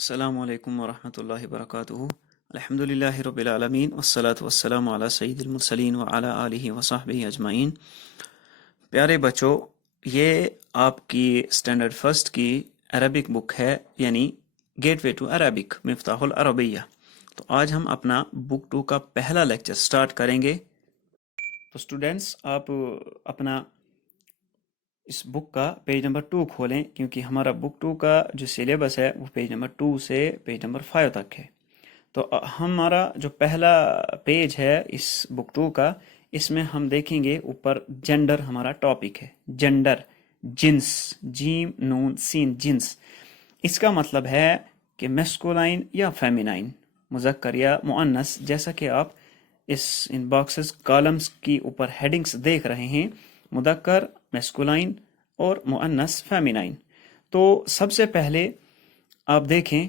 السلام علیکم ورحمۃ اللہ وبرکاتہ۔ الحمد للہ رب العالمین والصلاة والسلام علی سید المرسلین وعلی آلہ وصحبہ اجمعین۔ پیارے بچوں، یہ آپ کی اسٹینڈرڈ فرسٹ کی عربک بک ہے، یعنی گیٹ وے ٹو عربک مفتاح العربیہ۔ تو آج ہم اپنا بک 2 کا پہلا لیکچر سٹارٹ کریں گے۔ تو اسٹوڈینٹس، آپ اپنا اس بک کا پیج نمبر 2 کھولیں، کیونکہ ہمارا بک 2 کا جو سلیبس ہے وہ پیج نمبر 2 سے پیج نمبر 5 تک ہے۔ تو ہمارا جو پہلا پیج ہے اس بک 2 کا، اس میں ہم دیکھیں گے اوپر جینڈر ہمارا ٹاپک ہے۔ جینڈر، جنس، جیم نون سین، جنس۔ اس کا مطلب ہے کہ میسکولائن یا فیمینائن، مذکر یا مؤنث، جیسا کہ آپ ان باکسز کالمز کی اوپر ہیڈنگز دیکھ رہے ہیں، مذکر میسکولائن اور مؤنث فیمینائن۔ تو سب سے پہلے آپ دیکھیں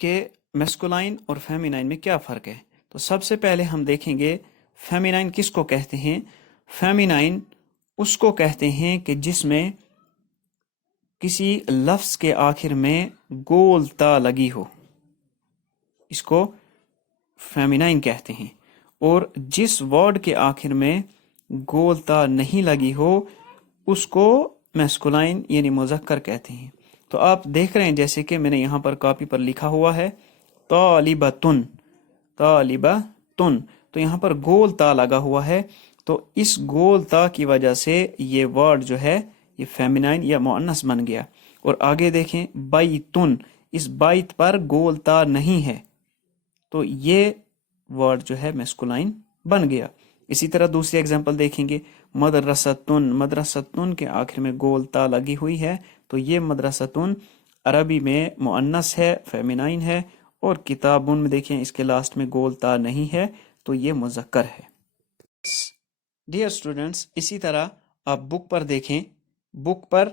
کہ میسکولائن اور فیمینائن میں کیا فرق ہے۔ تو سب سے پہلے ہم دیکھیں گے فیمینائن کس کو کہتے ہیں۔ فیمینائن اس کو کہتے ہیں کہ جس میں کسی لفظ کے آخر میں گول تا لگی ہو، اس کو فیمینائن کہتے ہیں۔ اور جس ورڈ کے آخر میں گول تا نہیں لگی ہو اس کو میسکولائن یعنی مذکر کہتے ہیں۔ تو آپ دیکھ رہے ہیں جیسے کہ میں نے یہاں پر کاپی پر لکھا ہوا ہے طالبتن، طالبتن، تو یہاں پر گول تا لگا ہوا ہے، تو اس گول تا کی وجہ سے یہ ورڈ جو ہے یہ فیمینائن یا مؤنث بن گیا۔ اور آگے دیکھیں بیتن، اس بیت پر گول تا نہیں ہے، تو یہ ورڈ جو ہے میسکولائن بن گیا۔ اسی طرح دوسری ایگزامپل دیکھیں گے مدرستن، مدرستن کے آخر میں گول تا لگی ہوئی ہے، تو یہ مدرستن عربی میں مؤنث ہے، فیمینائن ہے۔ اور کتابن میں دیکھیں اس کے لاسٹ میں گول تا نہیں ہے، تو یہ مذکر ہے۔ ڈیئر اسٹوڈنٹس، اسی طرح آپ بک پر دیکھیں، بک پر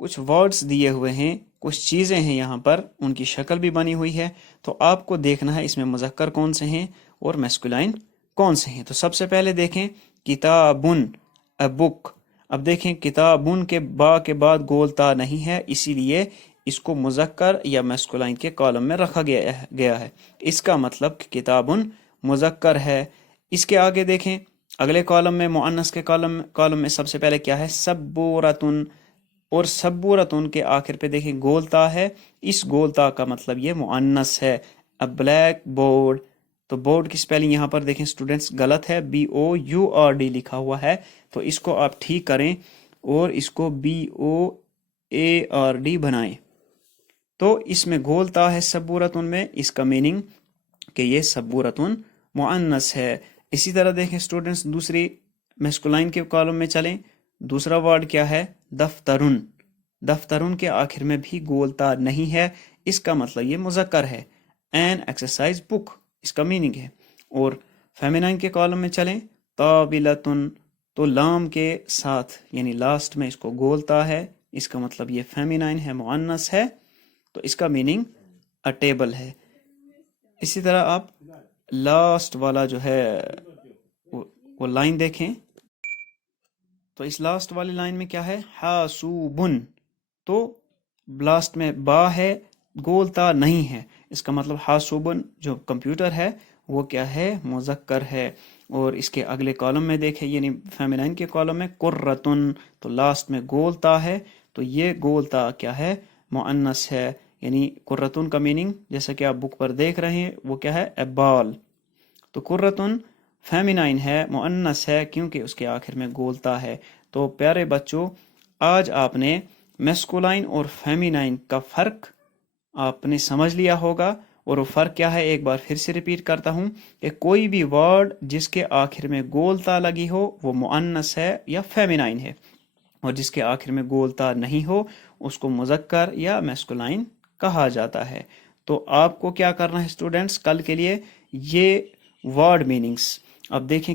کچھ ورڈز دیے ہوئے ہیں، کچھ چیزیں ہیں یہاں پر، ان کی شکل بھی بنی ہوئی ہے، تو آپ کو دیکھنا ہے اس میں مذکر کون سے ہیں اور میسکولائن کون سے ہیں۔ تو سب سے پہلے دیکھیں کتابن، اے بک۔ اب دیکھیں کتابن کے با کے بعد گول تا نہیں ہے، اسی لیے اس کو مذکر یا میسکولائن کے کالم میں رکھا گیا ہے۔ اس کا مطلب کہ کتابن مذکر ہے۔ اس کے آگے دیکھیں اگلے کالم میں، مؤنث کے کالم میں سب سے پہلے کیا ہے سبورتن، اور سبورتن کے آخر پہ دیکھیں گول تا ہے، اس گول تا کا مطلب یہ مؤنث ہے۔ ا بلیک بورڈ، تو بورڈ کی سپیلنگ یہاں پر دیکھیں اسٹوڈنٹس غلط ہے، BOURD لکھا ہوا ہے، تو اس کو آپ ٹھیک کریں اور اس کو BOARD بنائیں۔ تو اس میں گول تا ہے سبورتن میں، اس کا میننگ کہ یہ سبورتن مؤنث ہے۔ اسی طرح دیکھیں اسٹوڈنٹس دوسری میسکولائن کے کالم میں چلیں، دوسرا ورڈ کیا ہے دفترن، دفترن کے آخر میں بھی گول تا نہیں ہے، اس کا مطلب یہ مذکر ہے۔ این ایکسرسائز بک، اس کا میننگ ہے۔ اور فیمینائن کے کالم میں چلیں طابلتن، تو لام کے ساتھ یعنی لاسٹ میں اس کو گول تا ہے، اس کا مطلب یہ فیمینائن ہے، مؤنث ہے، تو اس کا میننگ اے ٹیبل ہے۔ اسی طرح آپ لاسٹ والا جو ہے وہ لائن دیکھیں، تو اس لاسٹ والی لائن میں کیا ہے حاسوبن، تو لاسٹ میں با ہے، گول تا نہیں ہے، اس کا مطلب حاسوبن جو کمپیوٹر ہے وہ کیا ہے مذکر ہے۔ اور اس کے اگلے کالم میں دیکھیں یعنی فیمینائن کے کالم میں قرۃن، تو لاسٹ میں گول تا ہے، تو یہ گول تا کیا ہے مؤنث ہے، یعنی قرۃن کا میننگ جیسا کہ آپ بک پر دیکھ رہے ہیں وہ کیا ہے اے بال۔ تو قرۃن فیمینائن ہے، مؤنث ہے، کیونکہ اس کے آخر میں گول تا ہے۔ تو پیارے بچوں، آج آپ نے میسکولائن اور فیمینائن کا فرق آپ نے سمجھ لیا ہوگا، اور وہ فرق کیا ہے ایک بار پھر سے ریپیٹ کرتا ہوں کہ کوئی بھی ورڈ جس کے آخر میں گول تا لگی ہو وہ مؤنث ہے یا فیمینائن ہے، اور جس کے آخر میں گول تا نہیں ہو اس کو مذکر یا میسکولائن کہا جاتا ہے۔ تو آپ کو کیا کرنا ہے اسٹوڈنٹس کل کے لیے یہ ورڈ میننگز اب دیکھیں،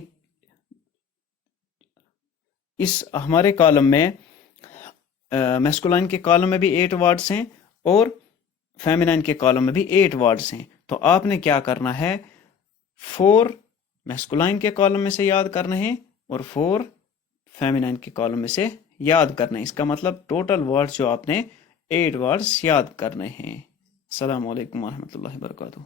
اس ہمارے کالم میں میسکولائن کے کالم میں بھی 8 ورڈز ہیں اور فیمینائن کے کالم میں بھی 8 ورڈز ہیں۔ تو آپ نے کیا کرنا ہے 4 میسکولائن کے کالم میں سے یاد کرنے ہیں اور 4 فیمینائن کے کالم میں سے یاد کرنا ہے۔ اس کا مطلب ٹوٹل ورڈز جو آپ نے 8 ورڈز یاد کرنے ہیں۔ السلام علیکم ورحمۃ اللہ وبرکاتہ.